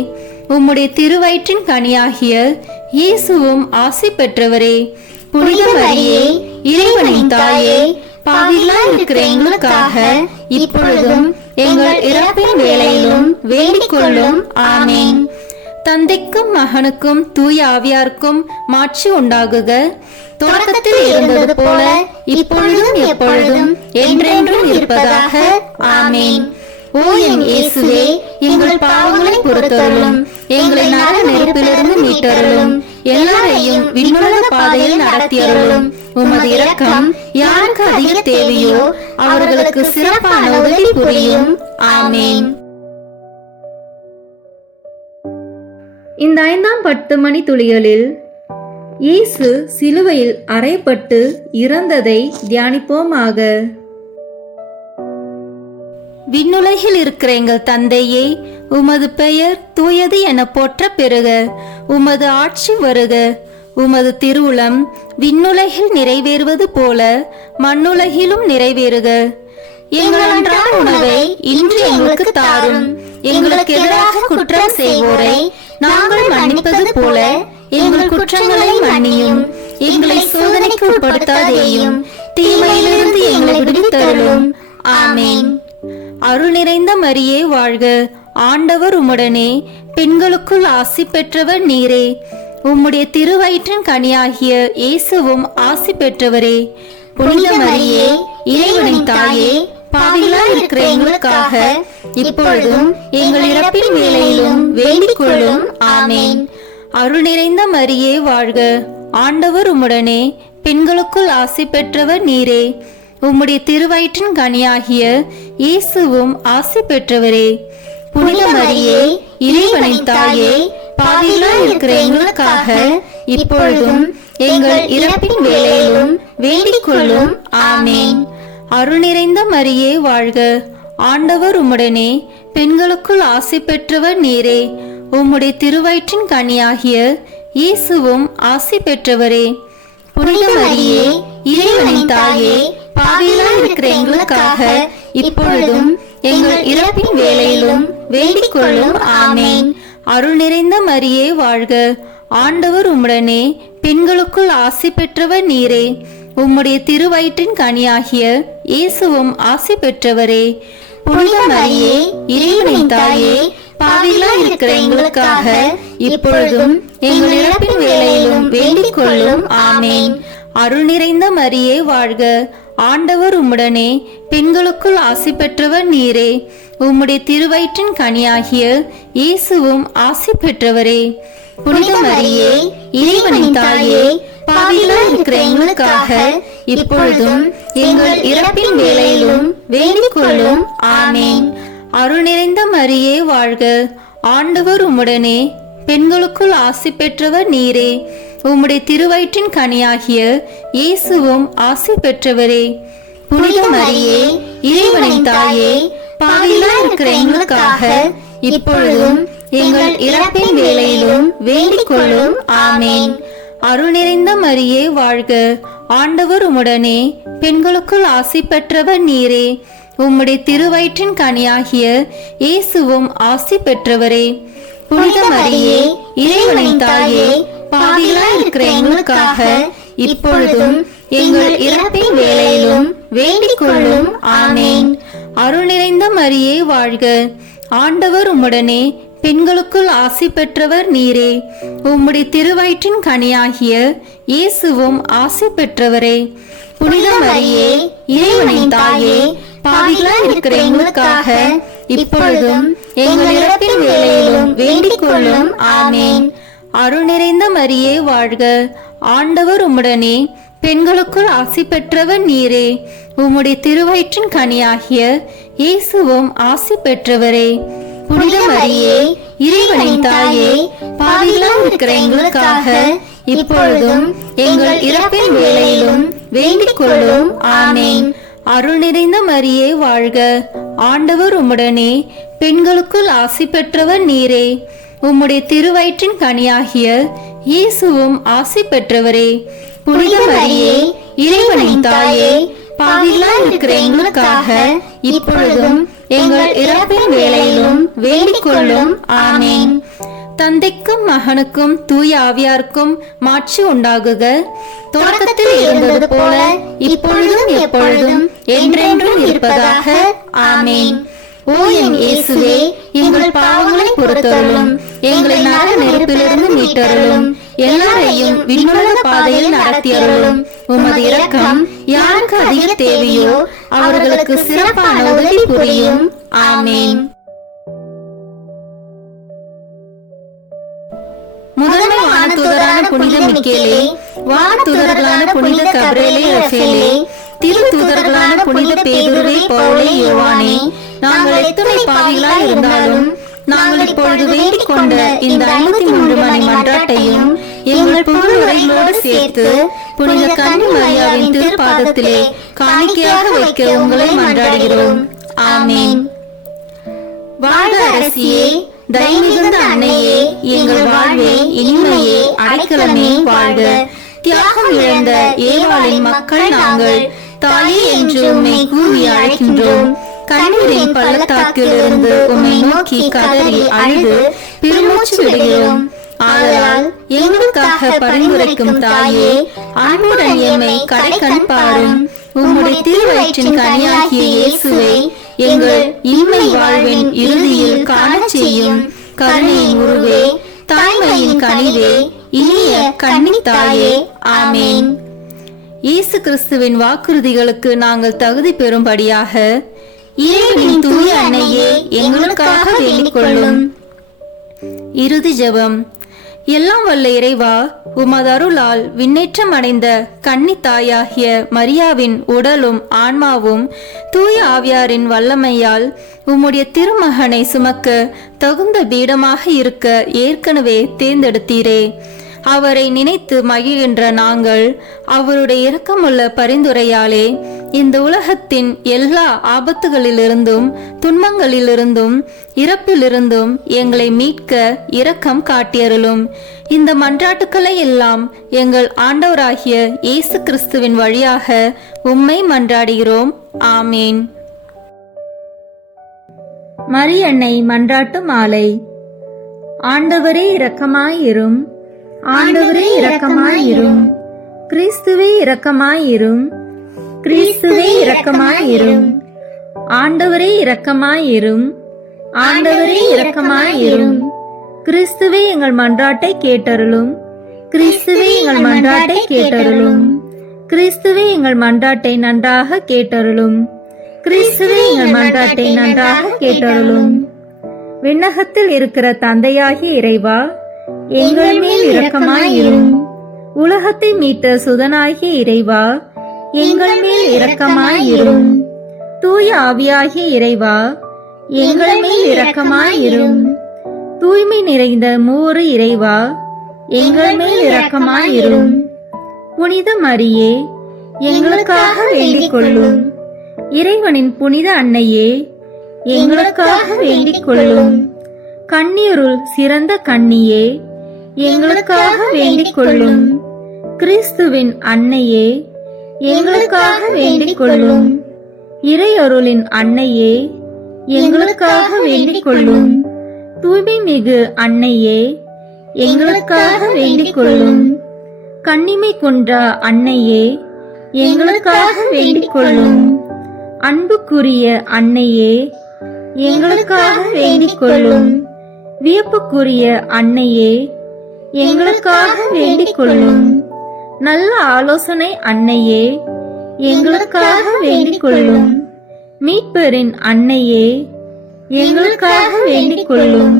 உம்முடைய திருவயிற்றின் கனியாகிய இயேசுவும் ஆசி பெற்றவரே. புனித மரியே, இறைவனின் தாயே, பாவிகளாய் இருக்கிற எங்களுக்காக இப்பொழுதும் எங்கள் இறப்பின் வேளையிலும் வேண்டிக் கொள்ளும். ஆமேன். தந்தைக்கும் மகனுக்கும் தூய ஆவியாருக்கும் மாட்சி உண்டாகுக. தொடக்கத்தில் இருந்தது போல இப்பொழுதும் எப்பொழுதும் என்றென்றும் இருப்பதாக. ஆமேன். ஓ என் இயேசுவே, எங்கள் பாவங்களை பொறுத்தருளும், எங்களை நரக நெருப்பிலிருந்து மீட்டருளும், எல்லாரையும் விண்ணுலக பாதையில் நடத்தியருளும். உமது இரக்கம் யாருக்கு அதிக தேவையோ அவர்களுக்கு சிறப்பான உதவி புரியும். ஆமேன். இந்த 5ஆம் 10 மணி துளிகளில் இயேசு சிலுவையில் அறையப்பட்டு இறந்ததை தியானிப்போமாக. விண்ணுலகில் இருக்கிற எங்கள் தந்தையே, உமது பெயர் தூயது என போற்ற பெறுக. உமது ஆட்சி வருக. உமது திருவுளம் விண்ணுலகில் நிறைவேறுவது போல மண்ணுலகிலும் நிறைவேறுக. எங்கள் அன்றாட உணவை இன்று எங்களுக்கு தாரும். எங்களுக்கு எதிராக குற்றம் செய்வோரை நாங்கள் மன்னிப்பது போல எங்கள் குற்றங்களை மன்னியும். எங்களை சோதனைக்கு உட்படுத்தாதேயும், தீமையிலிருந்து எங்களை விடுவித்தருளும். ஆமேன். அருள் நிறைந்த மரியே வாழ்க. ஆண்டவர் உம்முடனே, பெண்களுக்குள் ஆசி பெற்றவர் நீரே. உம்முடைய திருவயிற்றின் கனியாகிய இயேசுவும் ஆசி பெற்றவரே. புனித மரியே, இறைவனின் தாயே, பாவிகளாய் இருக்கிற எங்களுக்காக இப்பொழுதும் எங்கள் இறப்பின் வேளையிலும் வேண்டிக் கொள்ளும். ஆமேன். அருள் நிறைந்த மரியே வாழ்க. ஆண்டவர் உம்முடனே, பெண்களுக்குள் ஆசி பெற்றவர் நீரே. உம்முடைய திருவயிற்றின் கனியாகிய இயேசுவும் ஆசி பெற்றவரே. புனித மரியே, இறைவனின் தாயே, பாவிகளாய் இருக்கிற எங்களுக்காக இப்பொழுதும் எங்கள் இறப்பின் வேளையிலும் வேண்டிக் கொள்ளும். ஆமேன். அருள் நிறைந்த மரியே வாழ்க. ஆண்டவர் உம்முடனே, பெண்களுக்குள் ஆசி பெற்றவர் நீரே. உம்முடைய திருவயிற்றின் கனியாகிய இயேசுவும் ஆசி பெற்றவரே. புனித மரியே, இறைவனின் தாயே, பாவிகளாய் இருக்கிற எங்களுக்காக இப்பொழுதும் எங்கள் இறப்பின் வேளையிலும் வேண்டிக் கொள்ளும். ஆமேன். அருள் நிறைந்த மரியே வாழ்க. ஆண்டவர் உம்முடனே, பெண்களுக்குள் ஆசி பெற்றவர் நீரே. உம்முடைய திருவயிற்றின் கனியாகிய இயேசுவும் ஆசி பெற்றவரே. புனித மரியே, இறைவனின் தாயே, பாவிகளாய் இருக்கிற எங்களுக்காக இப்பொழுதும் எங்கள் இறப்பின் வேளையிலும் வேண்டிக் கொள்ளும். ஆமேன். அருள் நிறைந்த மரியே வாழ்க. ஆண்டவர் உம்முடனே, பெண்களுக்குள் ஆசி பெற்றவர் நீரே. உம்முடைய திருவயிற்றின் கனியாகிய இயேசுவும் ஆசி பெற்றவரே. புனித மரியே, இறைவனின் தாயே, பாவிகளாய் இருக்கிற எங்களுக்காக இப்பொழுதும் எங்கள் இறப்பின் வேளையிலும் வேண்டிக் கொள்ளும். ஆமேன். அருள் நிறைந்த மரியே வாழ்க. ஆண்டவர் உம்முடனே, பெண்களுக்குள் ஆசி பெற்றவர் நீரே. உம்முடைய திருவயிற்றின் கனியாகிய இயேசுவும் ஆசி பெற்றவரே. புனித மரியே, இறைவனின் தாயே, பாவிகளாய் இருக்கிற எங்களுக்காக இப்பொழுதும் எங்கள் இறப்பின் வேளையிலும் வேண்டிக் கொள்ளும். ஆமேன். அருள் நிறைந்த மரியே வாழ்க. ஆண்டவர் உம்முடனே, பெண்களுக்குள் ஆசி பெற்றவர் நீரே. உம்முடைய திருவயிற்றின் கனியாகிய இயேசுவும் ஆசி பெற்றவரே. புனித மரியே, இறைவனின் தாயே, பாவிகளாய் இருக்கிற எங்களுக்காக இப்பொழுதும் எங்கள் இறப்பின் வேளையிலும் வேண்டிக் கொள்ளும். ஆமேன். அருள் நிறைந்த மரியே வாழ்க. ஆண்டவர் உம்முடனே, பெண்களுக்குள் ஆசி பெற்றவர் நீரே. உம்முடைய திருவயிற்றின் கனியாகிய இயேசுவும் ஆசி பெற்றவரே. புனித மரியே, இறைவனின் தாயே, பாவிகளாய் இருக்கிற எங்களுக்காக இப்பொழுதும் எங்கள் இறப்பின் வேளையிலும் வேண்டிக் கொள்ளும். ஆமேன். அருள் நிறைந்த மரியே வாழ்க. ஆண்டவர் உம்முடனே, பெண்களுக்குள் ஆசி பெற்றவர் நீரே. உம்முடைய திருவயிற்றின் கனியாகிய இயேசுவும் ஆசி பெற்றவரே. புனித மரியே, இறைவனின் தாயே, பாவிகளாய் இருக்கிற எங்களுக்காக இப்பொழுதும் எங்கள் இறப்பின் வேளையிலும் வேண்டிக் கொள்ளும். ஆமேன். அருள் நிறைந்த மரியே வாழ்க. ஆண்டவர் உம்முடனே, பெண்களுக்குள் ஆசி பெற்றவர் நீரே. உம்முடைய திருவயிற்றின் கனியாகிய இயேசுவும் ஆசி பெற்றவரே. புனித மரியே, இறைவனின் தாயே, பாவிகளாய் இருக்கிற எங்களுக்காக இப்பொழுதும் எங்கள் இறப்பின் வேளையிலும் வேண்டிக் கொள்ளும். ஆமேன். தந்தைக்கும் மகனுக்கும் தூய ஆவியாருக்கும் மாட்சி உண்டாகுக. தொடக்கத்தில் இருந்தது போல இப்பொழுதும் எப்பொழுதும் என்றென்றும் இருப்பதாக. ஆமேன். ஓ என் இயேசுவே, எங்கள் பாவங்களை பொறுத்தருளும், எங்களை நரக நெருப்பிலிருந்து மீட்டருளும், எல்லாரையும் விண்ணுலக பாதையில் நடத்தியருளும். உமது இரக்கம் யாருக்கு அதிக தேவையோ அவர்களுக்கு சிறப்பான உதவி புரியும். ஆமேன். முதன்மை வானதூதரான புனித மிக்கேலே, வானதூதர்களான புனித கபிரியேலே, ரஃபேலே, திருத்தூதர்களான புனித பேதுருவே, பவுலே, யோவானே, நாங்கள் எத்தனை பாவிகளாய் இருந்தாலும் நாங்கள் இப்பொழுது வேண்டிக் கொண்ட இந்த 53 மணி மன்றாட்டையும் எங்கள் புகழுரைகளோடு சேர்த்து புனித கன்னி மரியாவின் திருப்பாதத்திலே காணிக்கையாக வைக்க உங்களை மன்றாடுகிறோம். ஆமேன். வாழ்க அரசியே, தயமிகுந்த அன்னையே, எங்கள் வாழ்வே, இனிமையே, அடைக்கலமே, வாழ்க. தியாகம் இழந்த ஏவாளின் மக்கள் நாங்கள், தாயே என்று உம்மை கூவி அழைக்கின்றோம். கண்ணீரின் பள்ளத்தாக்கில் இருந்து உம்மை நோக்கி கதறி அழுது பெருமூச்சு விடுகிறோம். ஆதலால் எங்களுக்காக பரிந்துரைக்கும் தாயே, அன்புடன் எம்மை கடைக்கண் பாரும். உம்முடைய திருவயிற்றின் கனியாகிய இயேசுவை எங்கள் இன்மை வாழ்வின் இறுதியில் காண செய்யும். கருணையின் உருவே, தாய்மையின் கனிவே, இனிய கன்னித்தாயே. ஆமேன். இயேசு கிறிஸ்துவின் வாக்குறுதிகளுக்கு நாங்கள் தகுதி பெறும்படியாக இறைவனின் தூய அன்னையே, எங்களுக்காக வேண்டிக் கொள்ளும். இறுதி ஜெபம். எல்லாம் வல்ல இறைவா, உமது அருளால் விண்ணேற்றம் அடைந்த கன்னி தாயாகிய மரியாவின் உடலும் ஆன்மாவும் தூய ஆவியாரின் வல்லமையால் உம்முடைய திருமகனை சுமக்க தகுந்த பீடமாக இருக்க ஏற்கனவே தேர்ந்தெடுத்தீரே. அவரை நினைத்து மகிழ்கின்ற நாங்கள் அவருடைய இரக்கமுள்ள பரிந்துரையாலே இந்த உலகத்தின் எல்லா ஆபத்துகளிலிருந்தும் துன்பங்களிலிருந்தும் இறப்பிலிருந்தும் எங்களை மீட்க இரக்கம் காட்டியருளும். இந்த மன்றாட்டுக்களை எல்லாம் எங்கள் ஆண்டவராகிய இயேசு கிறிஸ்துவின் வழியாக உம்மை மன்றாடுகிறோம். ஆமேன். மரியன்னை மன்றாட்டு மாலை. ஆண்டவரே இரக்கமாயிரும், ஆண்டவரே இரக்கமாயிரும், கிறிஸ்துவே இரக்கமாயிரும், கிறிஸ்துவே இரக்கமாயிரும், ஆண்டவரே இரக்கமாயிரும், ஆண்டவரே இரக்கமாயிரும், கிறிஸ்துவே எங்கள் மன்றாட்டை கேட்டருளும், கிறிஸ்துவே எங்கள் மன்றாட்டை கேட்டருளும், கிறிஸ்துவே எங்கள் மன்றாட்டை நன்றாக கேட்டருளும், கிறிஸ்துவே எங்கள் மன்றாட்டை நன்றாக கேட்டருளும். விண்ணகத்தில் இருக்கிற தந்தையாகிய இறைவா, எங்கள் மேல் இரக்கமாயிரும். உலகத்தை மீட்ட சுதனாகிய இறைவா, எங்கள் மேல் இரக்கமாயிரும். தூய ஆவியாகிய இறைவா, எங்கள் மேல் இரக்கமாயிரும். தூய்மை நிறைந்த மூவரு இறைவா, எங்கள் மேல் இரக்கமாயிரும். புனித மரியே, எங்களுக்காக வேண்டிக் கொள்ளும். இறைவனின் புனித அன்னையே, எங்களுக்காக வேண்டிக் கொள்ளும். கன்னியருள் சிறந்த கன்னியே, எங்களுக்காக வேண்டிக் கொள்ளும். கிறிஸ்துவின் அன்னையே, எங்களுக்காக வேண்டிக் கொள்ளும். இறையருளின் அன்னையே, எங்களுக்காக வேண்டிக் கொள்ளும். தூய்மை மிகு அன்னையே, எங்களுக்காக வேண்டிக் கொள்ளும். கன்னிமை கொன்றா அன்னையே, எங்களுக்காக வேண்டிக் கொள்ளும். அன்புக்குரிய அன்னையே, எங்களுக்காக வேண்டிக் கொள்ளும். வியப்புக்குரிய அன்னையே, எங்களுக்காக வேண்டிக் கொள்ளும். நல்ல ஆலோசனை அன்னையே, எங்களுக்காக வேண்டிக் கொள்ளும். மீட்பரின் அன்னையே, எங்களுக்காக வேண்டிக் கொள்ளும்.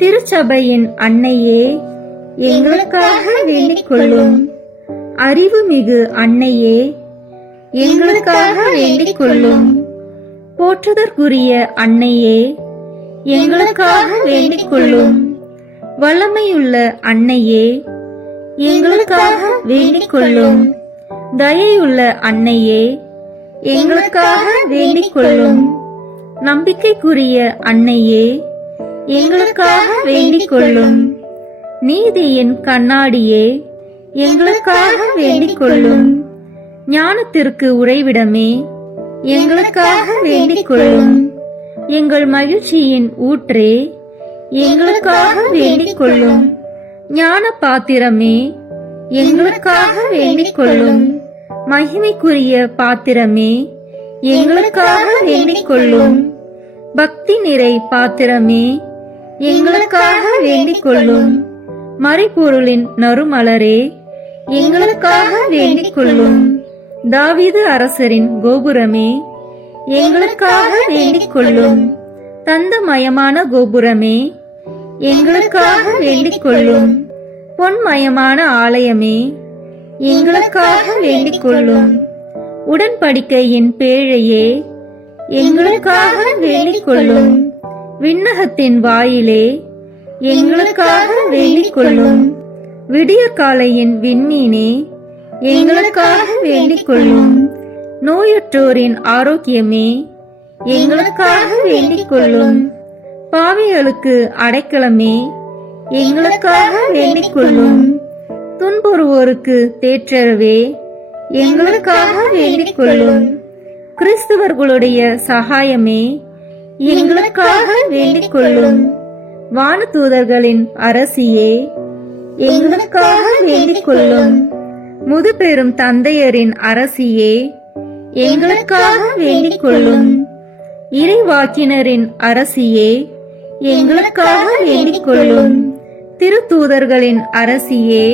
திருச்சபையின் அன்னையே, எங்களுக்காக வேண்டிக் கொள்ளும். அறிவுமிகு அன்னையே, எங்களுக்காக வேண்டிக் கொள்ளும். போற்றுதற்குரிய அன்னையே, எங்களுக்காக வேண்டிக் கொள்ளும். வல்லமையுள்ள அன்னையே, எங்களுக்காக வேண்டிக் கொள்ளும். தயையுள்ள அன்னையே, எங்களுக்காக வேண்டிக் கொள்ளும். நம்பிக்கைக்குரிய அன்னையே, எங்களுக்காக வேண்டிக் கொள்ளும். நீதியின் கண்ணாடியே, எங்களுக்காக வேண்டிக் கொள்ளும். ஞானத்திற்கு உறைவிடமே, எங்களுக்காக வேண்டிக் கொள்ளும். எங்கள் மகிழ்ச்சியின் ஊற்றே, எங்களுக்காக வேண்டிக் கொள்ளும். ஞான பாத்திரமே, எங்களுக்காக வேண்டிக் கொள்ளும். மகிமைக்குரிய பாத்திரமே, எங்களுக்காக வேண்டிக் கொள்ளும். பக்தி நிறை பாத்திரமே, எங்களுக்காக வேண்டிக் கொள்ளும். மறைபொருளின் நறுமலரே, எங்களுக்காக வேண்டிக் கொள்ளும். தாவீது அரசரின் கோபுரமே, எங்களுக்காக வேண்டிக் கொள்ளும். தந்தமயமான கோபுரமே, எங்களுக்காக வேண்டிக் கொள்ளும். பொன்மயமான ஆலயமே, எங்களுக்காக வேண்டிக் கொள்ளும். உடன்படிக்கையின் பேழையே, எங்களுக்காக வேண்டிக் கொள்ளும். விண்ணகத்தின் வாயிலே, எங்களுக்காக வேண்டிக் கொள்ளும். விடிய காலையின் விண்மீனே, எங்களுக்காக வேண்டிக் கொள்ளும். நோயுற்றோரின் ஆரோக்கியமே, எங்களுக்காக வேண்டிக் கொள்ளும். பாவிகளுக்கு அடைக்கலமே, எங்களுக்காக வேண்டிக் கொள்ளும். துன்புறுவோருக்கு தேற்றரவே, எங்களுக்காக வேண்டிக் கொள்ளும். கிறிஸ்தவர்களுடைய சகாயமே, எங்களுக்காக வேண்டிக் கொள்ளும். வானதூதர்களின் அரசியே, எங்களுக்காக வேண்டிக் கொள்ளும். முதுபெரும் தந்தையரின் அரசியே, எங்களுக்காக வேண்டிக் கொள்ளும். இறைவாக்கினரின் அரசியே, எங்களுக்காக வேண்டிக் கொள்ளும். திருத்தூதர்களின் அரசியே,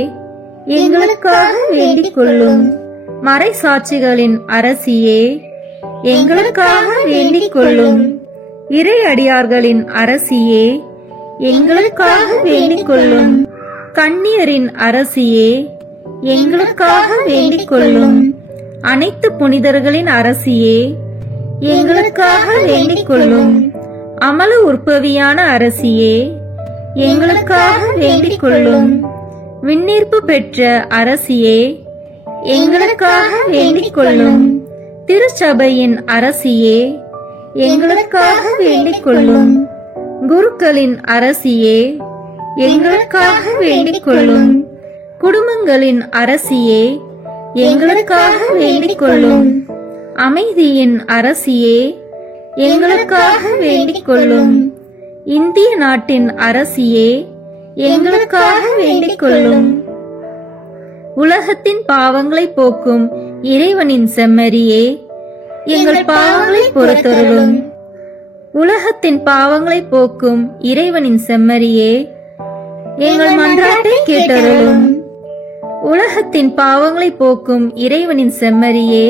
எங்களுக்காக வேண்டிக் கொள்ளும். மறைசாட்சிகளின் அரசியே, எங்களுக்காக வேண்டிக் கொள்ளும். இறையடியார்களின் அரசியே, எங்களுக்காக வேண்டிக் கொள்ளும். கன்னியரின் அரசியே, எங்களுக்காக வேண்டிக் கொள்ளும். அனைத்து புனிதர்களின் அரசியே, எங்களுக்காக வேண்டிக் கொள்ளும். அமல உற்பவியான அரசியே, எங்களுக்காக வேண்டிக் கொள்ளும். விண்ணீர்ப்பு பெற்ற அரசியே, எங்களுக்காக வேண்டிக் கொள்ளும். திருச்சபையின் அரசியே, எங்களுக்காக வேண்டிக் கொள்ளும். குருக்களின் அரசியே, எங்களுக்காக வேண்டிக் கொள்ளும். குடும்பங்களின் அரசியே, எங்களுக்காக வேண்டிக் கொள்ளும். அமைதியின் அரசியே, எங்களுக்காக வேண்டிக் கொள்ளும். இந்திய நாட்டின் அரசியே, எங்களுக்காக வேண்டிக் கொள்ளும். உலகத்தின் பாவங்களை போக்கும் இறைவனின் செம்மறியே, எங்கள் பாவங்களை பொறுத்தருளும். உலகத்தின் பாவங்களை போக்கும் இறைவனின் செம்மறியே, எங்கள் மன்றாட்டை கேட்டருளும். உலகத்தின் பாவங்களை போக்கும் இறைவனின் செம்மறியே,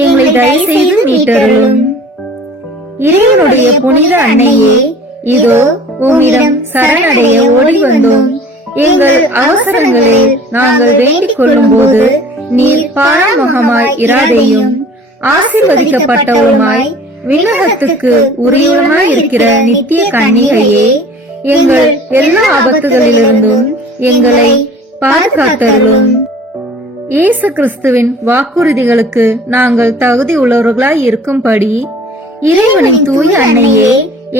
எங்களை தயவு செய்து மீட்டருளும். இறைவனுடைய புனித அன்னையே, இதோ உம்மிடம் சரணடைய ஓடி வந்தோம். எங்கள் அவசரங்களை நாங்கள் வேண்டிக் கொள்ளும் போது நீர் பாராமுகமாய் இராதேயும். ஆசீர்வதிக்கப்பட்டவருமாய் விண்ணகத்துக்கு உரியவருமாய் இருக்கிற நித்திய கன்னிகையே, எங்கள் எல்லா ஆபத்துகளிலிருந்தும் எங்களை பாதுகாத்தருளும். இயேசு கிறிஸ்துவின் வாக்குறுதிகளுக்கு நாங்கள் தகுதி உள்ளவர்களாய் இருக்கும்படி இறைவனின் தூய அன்னையே,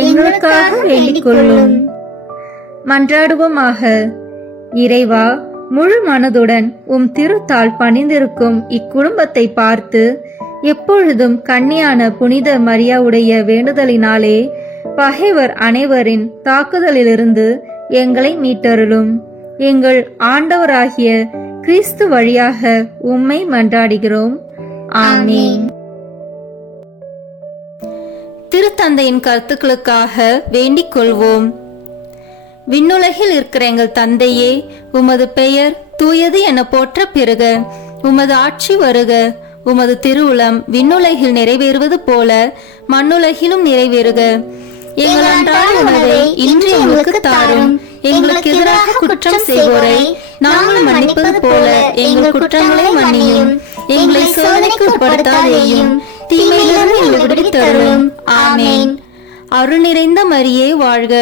எங்களுக்காக வேண்டிக் கொள்ளும். மன்றாடுவோமாக. இறைவா, முழு மனதுடன் உம் திருத்தால் பணிந்திருக்கும் இக்குடும்பத்தை பார்த்து எப்பொழுதும் கன்னியான புனித மரியாவுடைய வேண்டுதலினாலே பகைவர் அனைவரின் தாக்குதலிலிருந்து எங்களை மீட்டருளும். எங்கள் ஆண்டவராகிய கிறிஸ்து வழியாக உம்மை மன்றாடுகிறோம். ஆமென். திருத்தந்தையின் கருத்துக்களுக்காக வேண்டிக் கொள்வோம். விண்ணுலகில் இருக்கிற எங்கள் தந்தையே, உமது பெயர் தூயது என போற்ற பெறுக. உமது ஆட்சி வருக. உமது திருவுளம் விண்ணுலகில் நிறைவேறுவது போல மண்ணுலகிலும் நிறைவேறுக. எங்கள் அன்றாட உணவை இன்று எங்களுக்கு தாரும். எங்களுக்கு எதிராக குற்றம் செய்வோரை நாங்கள் மன்னிப்பது போல எங்கள் குற்றங்களை மன்னியும். எங்களை சோதனைக்கு உட்படுத்தாதேயும், தீமையிலிருந்து எங்களை விடுவித்தருளும். ஆமென். அருள் நிறைந்த மரியே வாழ்க.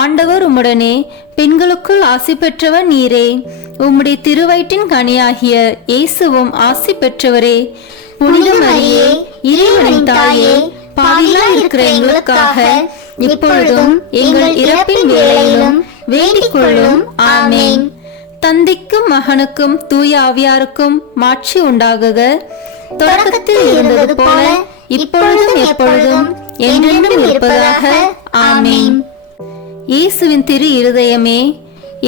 ஆண்டவர் உம்முடனே, பெண்களுக்குள் ஆசி பெற்றவர் நீரே. உம்முடைய திருவயிற்றின் கனியாகிய இயேசுவும் ஆசி பெற்றவரே. புனித மரியே, இறைவனின் தாயே, பாவிகளாய் இருக்கிற எங்களுக்காக இப்பொழுதும் எங்கள் இறப்பின் வேளையிலும் வேண்டிக் கொள்ளும். ஆமென். தந்தைக்கும் மகனுக்கும் தூய ஆவியாருக்கும் மாட்சி உண்டாகுக. தொடக்கத்தில் இருந்தது போல இப்பொழுதும் எப்பொழுதும் என்றென்றும் இருப்பதாக. ஆமென். இயேசுவின் திரு இருதயமே,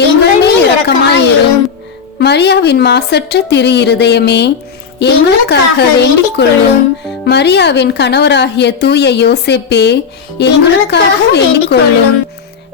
எங்கள் மேல் இரக்கமாயிரும். மரியாவின் மாசற்ற திரு இருதயமே, எங்களுக்காக வேண்டிக் கொள்ளும். மரியாவின் கணவராகிய தூய யோசேப்பே, எங்களுக்காக வேண்டிக் கொள்ளும்.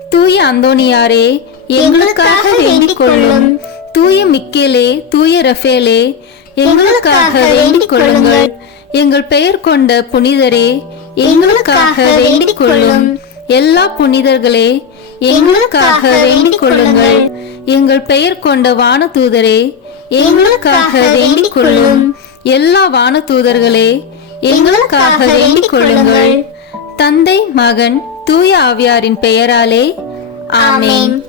தூய அந்தோனியாரே, எங்களுக்காக வேண்டிக் கொள்ளும். தூய மிக்கேலே, தூய ரஃபேலே, எங்களுக்காக வேண்டிக் கொள்ளுங்கள். எங்கள் பெயர் கொண்ட புனிதரே, எங்களுக்காக வேண்டிக் கொள்ளும். எல்லா புனிதர்களே, எங்களுக்காக வேண்டிக் கொள்ளுங்கள். எங்கள் பெயர் கொண்ட வானதூதரே, எங்களுக்காக வேண்டிக் கொள்ளும். எல்லா வானதூதர்களே, எங்களுக்காக வேண்டிக் கொள்ளுங்கள். தந்தை, மகன், தூய ஆவியாரின் பெயராலே ஆமென்.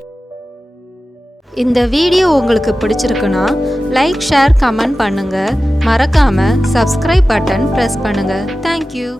இந்த வீடியோ உங்களுக்கு பிடிச்சிருக்குன்னா லைக், ஷேர், கமெண்ட் பண்ணுங்க. மறக்காம சப்ஸ்கிரைப் பட்டன் பிரஸ் பண்ணுங்க. தேங்க்யூ.